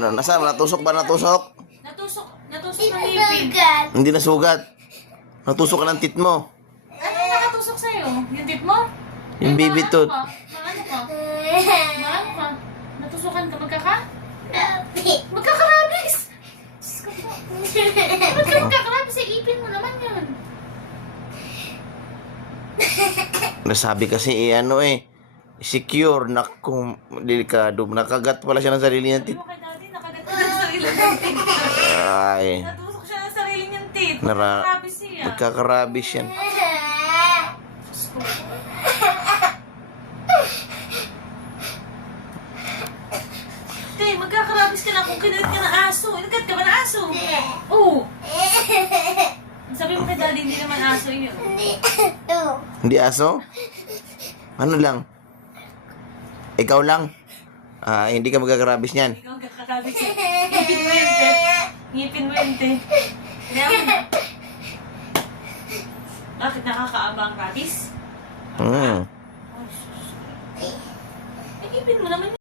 Ano, nasaan? Natusok ba? Natusok? Natusok ng ngipin. Hindi nasugat. Natusok ka ng tit mo. Ano yung nakatusok sa'yo? Yung tit mo? Yung baby tooth. Maano ka? Maano ka? Natusukan ka? Magkakarabis! Ba't ka magkakarabis? Ipin mo naman yun. Nasabi kasi secure na kung delikado. Nakagat pala siya ng sarili niyang tit. Sabi mo kay daddy, nakagat ka ng sarili niyang tit. Ay, Natusok siya ng sarili niyang tit. Nara- Magkakarabis siya. magkakarabis yan. Tay, magkakarabis ka na kung kinagat ka ng aso. Inagat ka ba ng aso? Oo. Sabi mo kay daddy, hindi naman aso yun. Hindi aso? Ano lang? Ikaw lang? Hindi ka magkakarabis niyan. Ikaw magkakarabis siya. Ngipin mo yun, te. Ngipin mo yun, te. Kaya mo na. Bakit nakakaaba ang ratis? Hmm. Ngipin mo naman